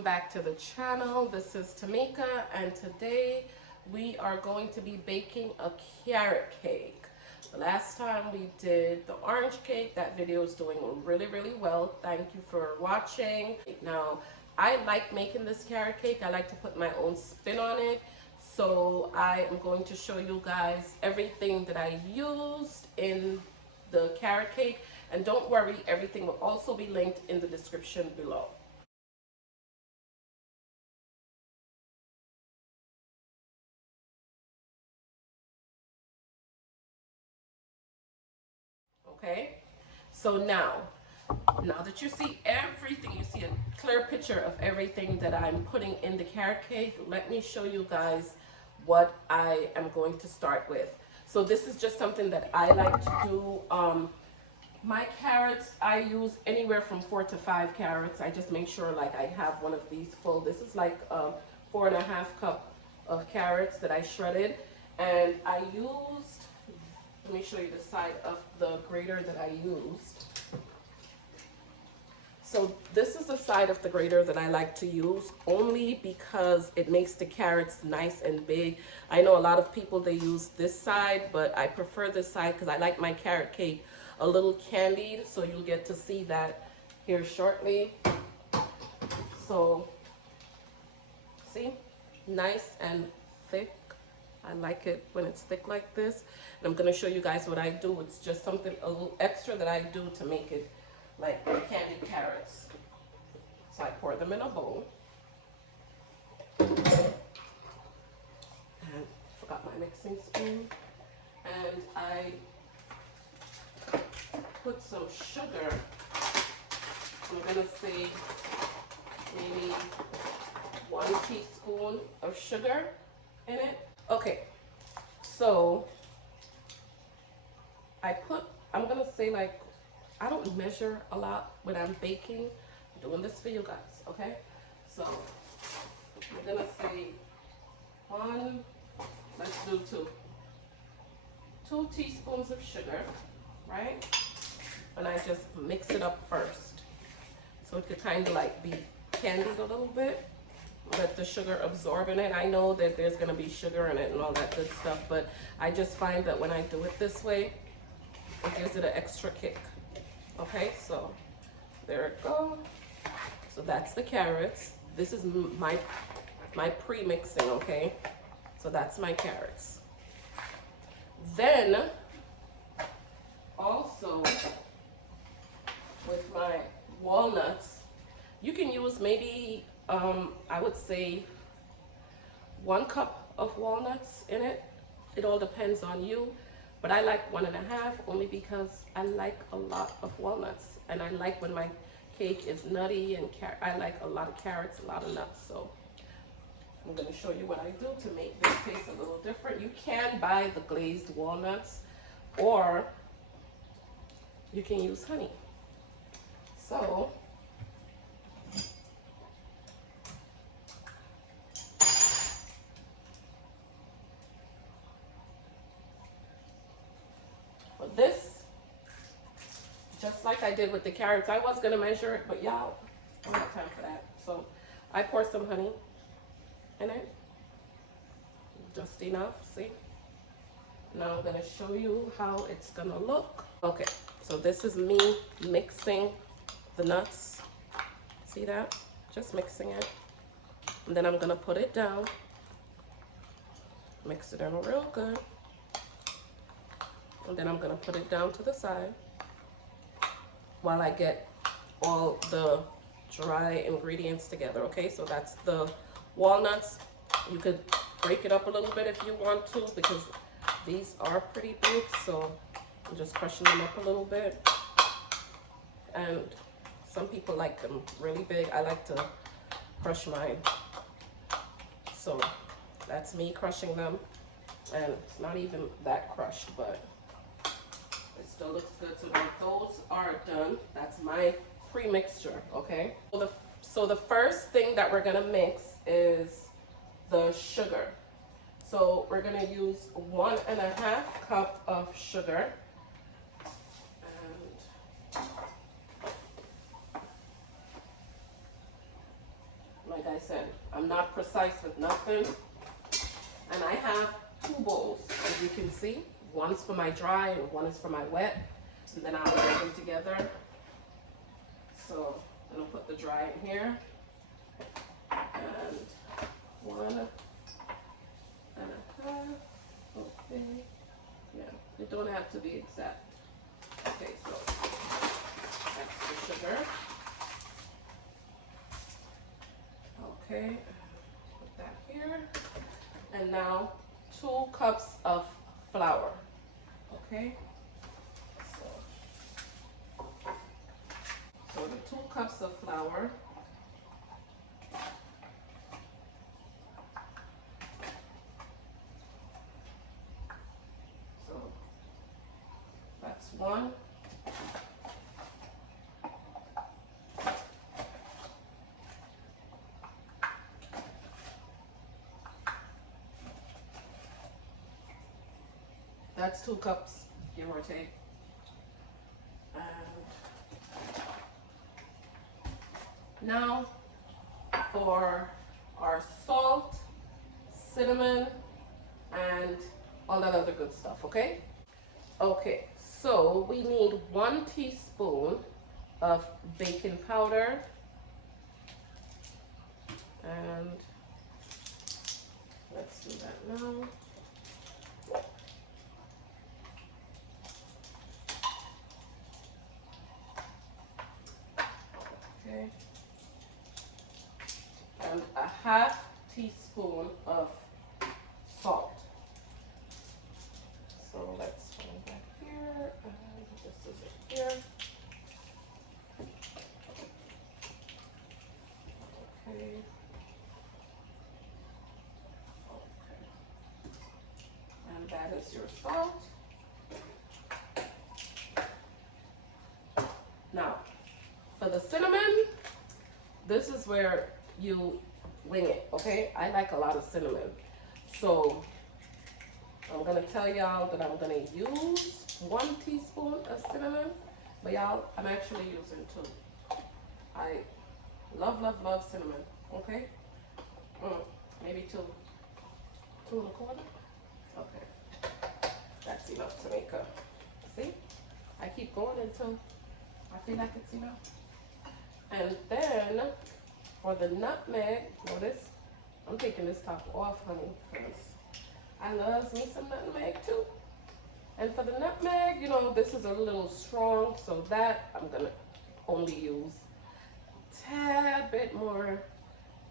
welcome back to the channel. This is Tamika, and today we are going to be baking a carrot cake. The last time we did the orange cake, that video is doing really well. Thank you for watching. Now, I like making this carrot cake. I like to put my own spin on it. So I am going to show you guys everything that I used in the carrot cake. And don't worry, everything will also be linked in the description below. Okay, so now that you see everything, you see a clear picture of everything that I'm putting in the carrot cake, let me show you guys what I am going to start with. So this is just something that I like to do. My carrots, I use anywhere from 4 to 5 carrots. I just make sure like I have one of these full. This is like 4.5 cup of carrots that I shredded, and I used, let me show you the side of the grater that I used. So this is the side of the grater that I like to use only because it makes the carrots nice and big. I know a lot of people, they use this side, but I prefer this side because I like my carrot cake a little candied, so you'll get to see that here shortly. So see, nice and thick. I like it when it's thick like this. And I'm going to show you guys what I do. It's just something a little extra that I do to make it like candied carrots. So I pour them in a bowl. And forgot my mixing spoon. And I put some sugar. I'm going to say maybe 1 teaspoon of sugar in it. Okay, so I'm gonna say, like, I don't measure a lot when I'm baking. I'm doing this for you guys, okay? So I'm gonna say 1, let's do 2 teaspoons of sugar, right? And I just mix it up first. So it could kind of like be candied a little bit. Let the sugar absorb in it. I know that there's going to be sugar in it and all that good stuff, but I just find that when I do it this way, it gives it an extra kick. Okay, so there it goes. So that's the carrots. This is my pre-mixing, okay? So that's my carrots. Then, also, with my walnuts, you can use maybe I would say 1 cup of walnuts in it. It all depends on you, but I like 1.5 only because I like a lot of walnuts, and I like when my cake is nutty, and I like a lot of carrots, a lot of nuts. So I'm going to show you what I do to make this taste a little different. You can buy the glazed walnuts, or you can use honey. So for this, just like I did with the carrots, I was going to measure it, but y'all, I don't have time for that. So I pour some honey in it, just enough, see? Now I'm going to show you how it's going to look. Okay, so this is me mixing the nuts. See that? Just mixing it. And then I'm going to put it down. Mix it in real good. And then I'm going to put it down to the side while I get all the dry ingredients together. Okay, so that's the walnuts. You could break it up a little bit if you want to, because these are pretty big, so I'm just crushing them up a little bit. And some people like them really big. I like to crush mine. So that's me crushing them, and it's not even that crushed, but it still looks good. So when those are done, that's my pre-mixture, okay? So the first thing that we're gonna mix is the sugar. So we're gonna use 1.5 cup of sugar. And my I said, I'm not precise with nothing. And I have 2 bowls, as you can see. One's for my dry and one is for my wet. And then I'll blend them together. So I'm gonna put the dry in here. And 1.5. Okay. Yeah, it don't have to be exact. Okay, so that's the sugar. Okay, put that here. And now 2 cups of flour. Okay, so the 2 cups of flour. So that's 1. That's 2 cups, give or take. And now for our salt, cinnamon, and all that other good stuff, okay? Okay, so we need 1 teaspoon of baking powder. And let's do that now. Okay. And a half teaspoon of salt. So let's find that here. And this is it here. Okay. Okay. And that is your salt. Now, for the cinnamon, this is where you wing it, okay? I like a lot of cinnamon. So I'm gonna tell y'all that I'm gonna use 1 teaspoon of cinnamon, but y'all, I'm actually using 2. I love, love, love cinnamon, okay? Maybe 2, 2.25. Okay, that's enough to make a, see? I keep going until I feel like it's enough. And then for the nutmeg, notice, I'm taking this top off, honey, because I love me some nutmeg too. And for the nutmeg, you know, this is a little strong, so that I'm gonna only use a tad bit more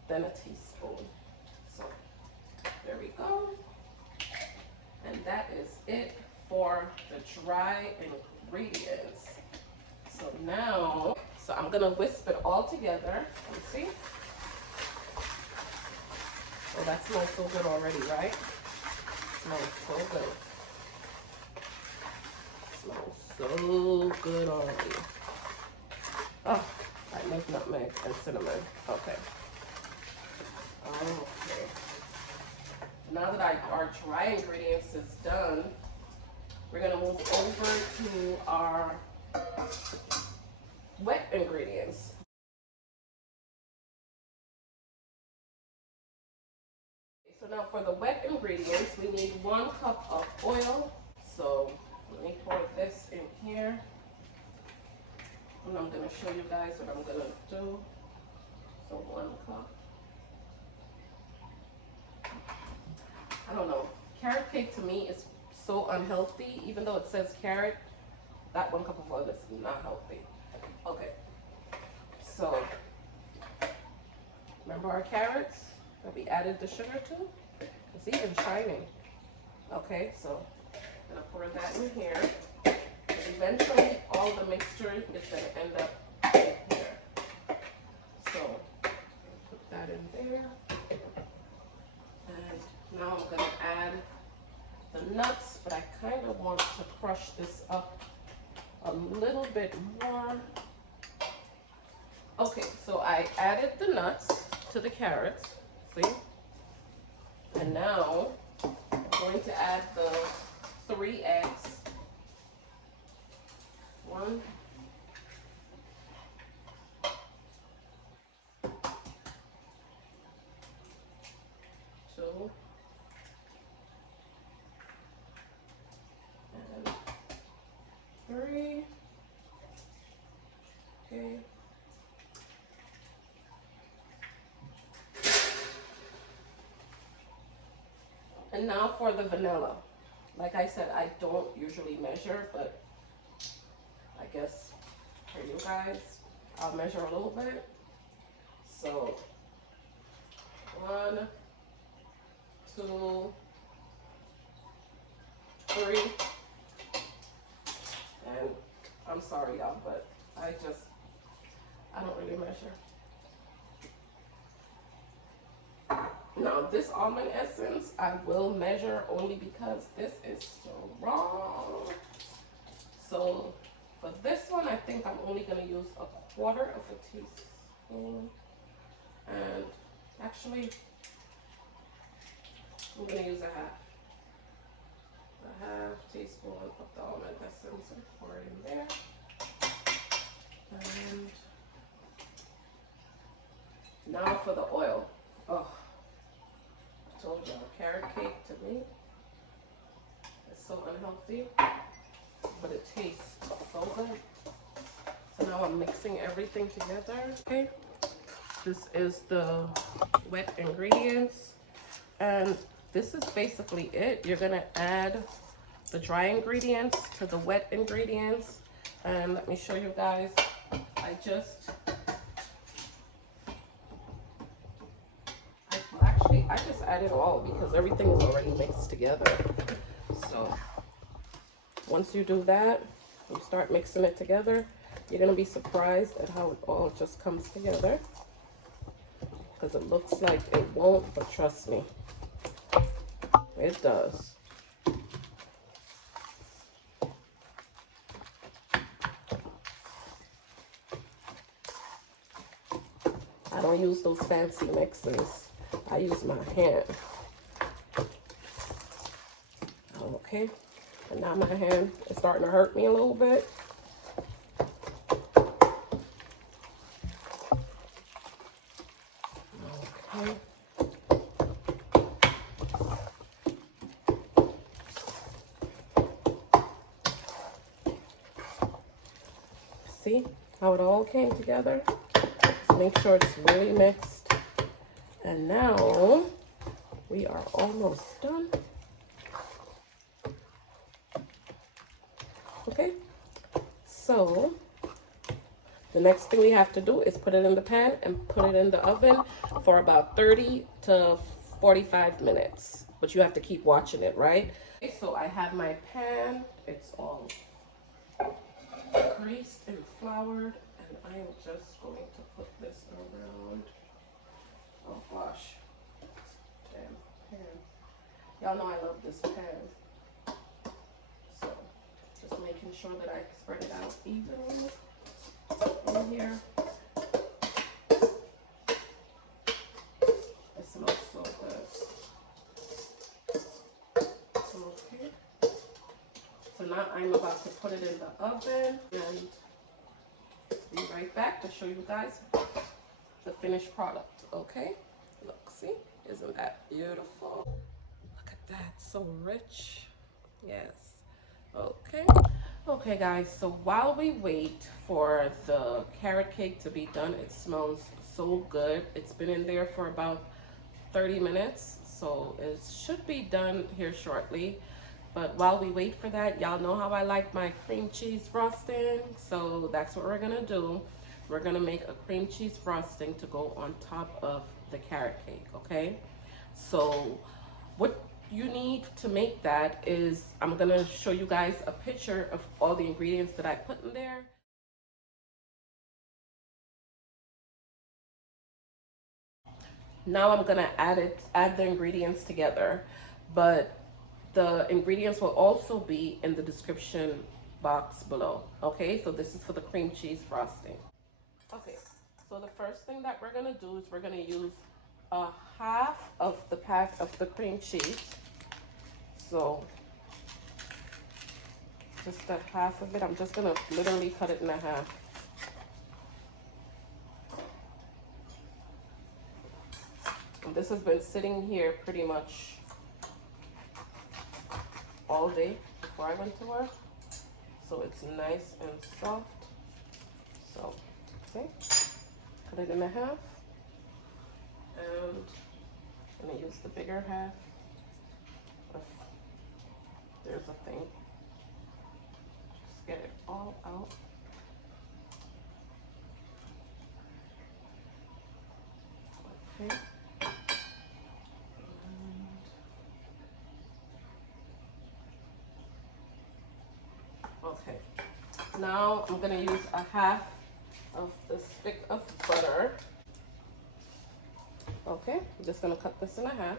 than a teaspoon. So there we go. And that is it for the dry ingredients. So now, so I'm gonna whisk it all together. You see? Oh, that smells so good already, right? Smells so good. Smells so good already. Oh, I love nutmeg and cinnamon. Okay. Okay. Now that our dry ingredients is done, we're gonna move over to our wet ingredients. So now for the wet ingredients, we need 1 cup of oil. So let me pour this in here. And I'm gonna show you guys what I'm gonna do. So 1 cup. I don't know. Carrot cake to me is so unhealthy, even though it says carrot. That 1 cup of oil is not healthy. Okay. So remember our carrots that we added the sugar to? It's even shining. Okay, so I'm gonna pour that in here. And eventually, all the mixture is gonna end up in here. So put that in there. And now I'm gonna add the nuts, but I kind of want to crush this up a little bit more. Okay, so I added the nuts to the carrots, see? And now I'm going to add the 3 eggs. 1, 2, And now for the vanilla. Like I said, I don't usually measure, but I guess for you guys, I'll measure a little bit. So 1, 2, 3, and I'm sorry y'all, but I don't really measure. Now this almond essence, I will measure only because this is strong. So for this one, I think I'm only gonna use 1/4 of a teaspoon. And actually, I'm gonna use a half teaspoon of the almond essence and pour it in there. And now for the oil. Oh, I told y'all, carrot cake to me is so unhealthy, but it tastes so good. So now I'm mixing everything together. Okay, this is the wet ingredients, and this is basically it. You're gonna add the dry ingredients to the wet ingredients, and let me show you guys. I just add it all because everything is already mixed together. So once you do that, you start mixing it together, you're gonna be surprised at how it all just comes together, because it looks like it won't, but trust me, it does. I don't use those fancy mixers. I use my hand. Okay, and now my hand is starting to hurt me a little bit. Okay. See how it all came together? Just make sure it's really mixed. And now we are almost done. Okay, so the next thing we have to do is put it in the pan and put it in the oven for about 30 to 45 minutes. But you have to keep watching it, right? Okay, so I have my pan. It's all greased and floured, and I am just going to put this around. Oh gosh, damn pan. Y'all know I love this pan. So just making sure that I spread it out evenly in here. It smells so good. Okay. So now I'm about to put it in the oven and be right back to show you guys the finished product. Okay? Look, see? Isn't that beautiful? Look at that, so rich. Yes. Okay. Okay guys, so while we wait for the carrot cake to be done, it smells so good. It's been in there for about 30 minutes, so it should be done here shortly. But while we wait for that, y'all know how I like my cream cheese frosting, so that's what we're gonna do. We're gonna make a cream cheese frosting to go on top of the carrot cake, okay? So what you need to make that is, I'm gonna show you guys a picture of all the ingredients that I put in there. Now I'm gonna add the ingredients together, but the ingredients will also be in the description box below. Okay, so this is for the cream cheese frosting. Okay, so the first thing that we're gonna do is we're gonna use a half of the pack of the cream cheese. So just a half of it. I'm just gonna literally cut it in half. And this has been sitting here pretty much all day before I went to work, so it's nice and soft. So okay, cut it in half, and I'm gonna use the bigger half if there's a thing. Just get it all out. Okay. Okay. Now I'm gonna use a half of the stick of butter. Okay, I'm just gonna cut this in a half.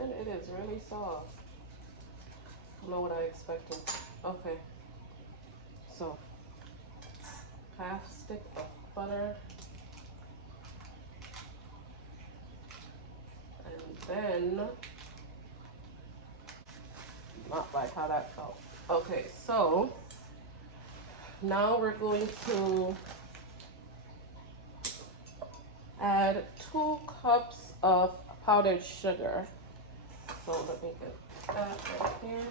And it is really soft. I don't know what I expected. Okay. So, half stick of butter. And then, not like how that felt. Okay, so now we're going to add 2 cups of powdered sugar. So let me get that right here.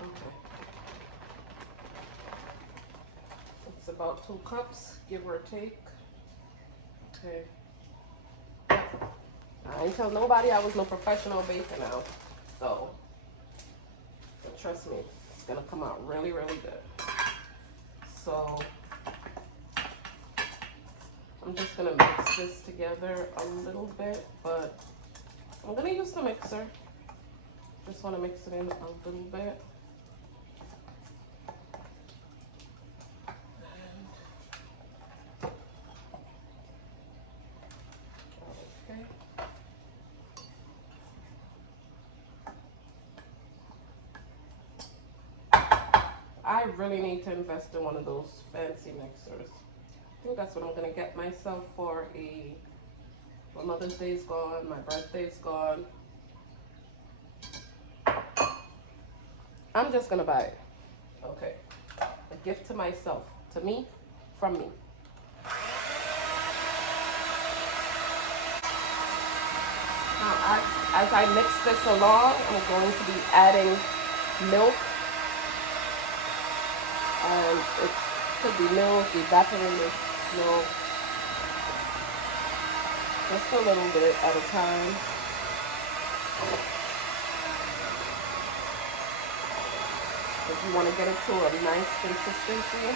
Okay. It's about 2 cups, give or take. Okay. I ain't tell nobody I was no professional baker now. So, but trust me, it's gonna come out really, really good. So, I'm just gonna mix this together a little bit, but I'm gonna use the mixer. Just wanna mix it in a little bit. Okay. I really need to invest in one of those fancy mixers. I think that's what I'm gonna get myself for my Mother's Day's gone, my birthday's gone. I'm just gonna buy it. Okay. A gift to myself. To me, from me. Now, as I mix this along, I'm going to be adding milk. And it could be milk, evaporated milk. Just a little bit at a time. If you want to get it to a nice consistency.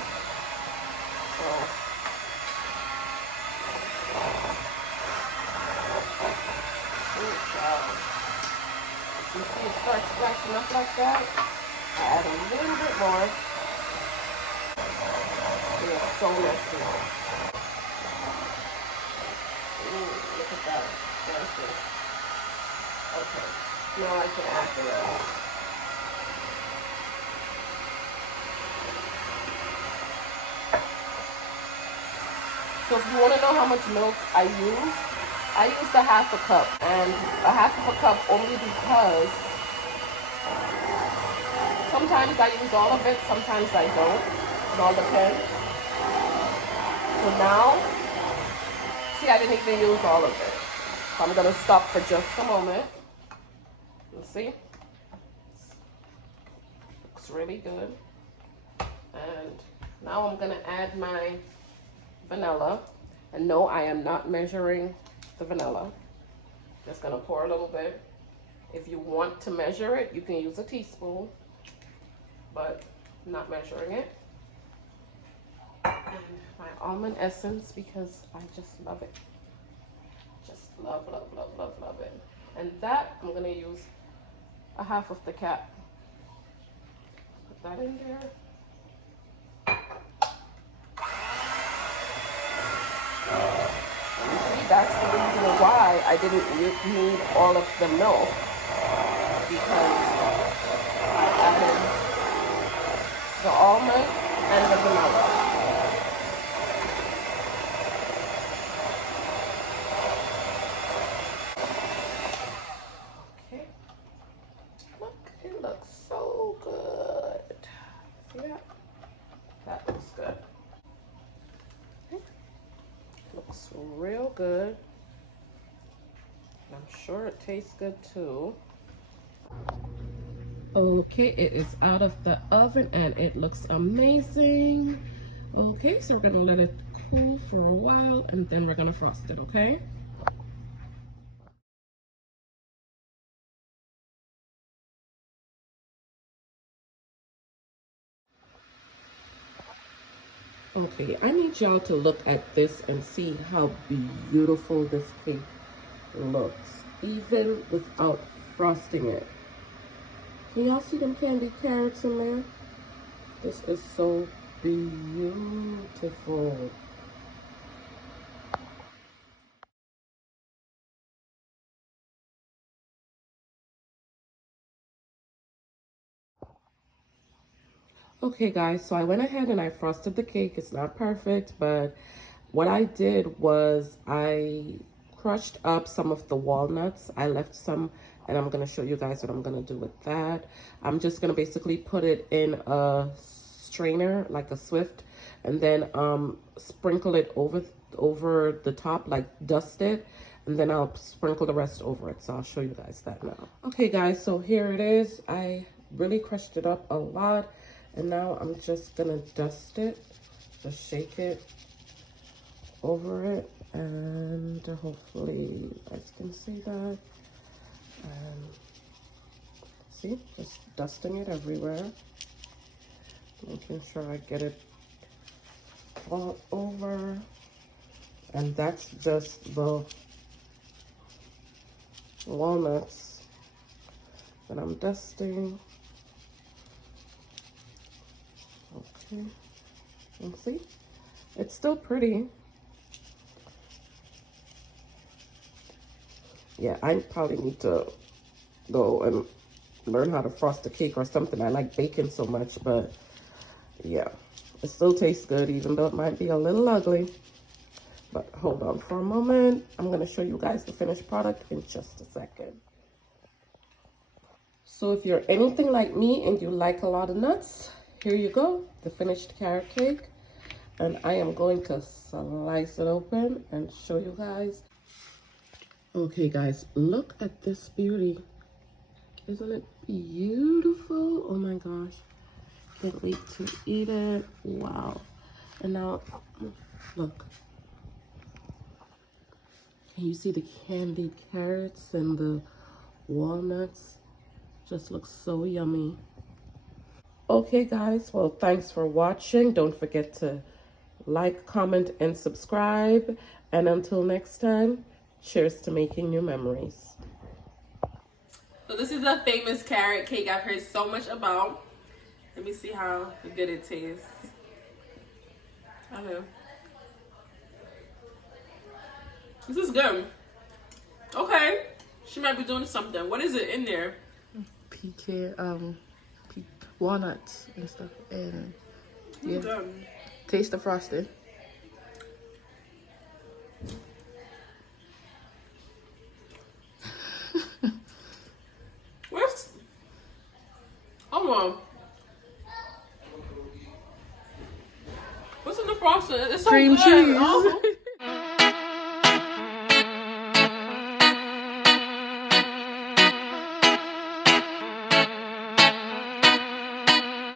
So, you see it start splashing up like that, I add a little bit more. And it's so messy. Ooh, look at that. Fancy. Okay, now I can add the rest. So if you want to know how much milk I used a half a cup. And a half of a cup only because sometimes I use all of it, sometimes I don't. It all depends. So now, see, I didn't even use all of it. So I'm going to stop for just a moment. You see? Looks really good. And now I'm going to add my vanilla. And no, I am not measuring the vanilla. Just going to pour a little bit. If you want to measure it, you can use a teaspoon. But I'm not measuring it. And my almond essence, because I just love it. Just love, love, love, love, love it. And that, I'm going to use a half of the cap. Put that in there. And you see, that's the reason why I didn't need all of the milk. Because I added the almond and the vanilla. Okay. Look, it looks so good. See that? That looks good. Okay. Looks real good. And I'm sure it tastes good too. Okay, it is out of the oven and it looks amazing. Okay, so we're gonna let it cool for a while and then we're gonna frost it, okay? Okay, I need y'all to look at this and see how beautiful this cake looks, even without frosting it. Can y'all see them candied carrots in there? This is so beautiful. Okay guys, so I went ahead and I frosted the cake. It's not perfect, but what I did was I crushed up some of the walnuts. I left some and I'm going to show you guys what I'm going to do with that. I'm just going to basically put it in a strainer, like a Swift, and then sprinkle it over the top, like dust it, and then I'll sprinkle the rest over it. So I'll show you guys that now. Okay guys, so here it is. I really crushed it up a lot. And now I'm just gonna dust it, just shake it over it, and hopefully you guys can see that. And see, just dusting it everywhere, making sure I get it all over. And that's just the walnuts that I'm dusting. Okay, and see, it's still pretty. Yeah, I probably need to go and learn how to frost a cake or something. I like baking so much, but yeah, it still tastes good, even though it might be a little ugly. But hold on for a moment. I'm going to show you guys the finished product in just a second. So if you're anything like me and you like a lot of nuts, here you go, the finished carrot cake. And I am going to slice it open and show you guys. Okay guys, look at this beauty. Isn't it beautiful? Oh my gosh. Can't wait to eat it. Wow. And now, look. Can you see the candied carrots and the walnuts? Just looks so yummy. Okay guys, well thanks for watching. Don't forget to like, comment, and subscribe. And until next time, cheers to making new memories. So this is a famous carrot cake I've heard so much about. Let me see how good it tastes. Okay. This is good. Okay. She might be doing something. What is it in there? Walnuts and stuff, and yeah, Good. taste the frosting. Where's? Hold on. What's in the frosting? It's so Cream good. cheese. Oh.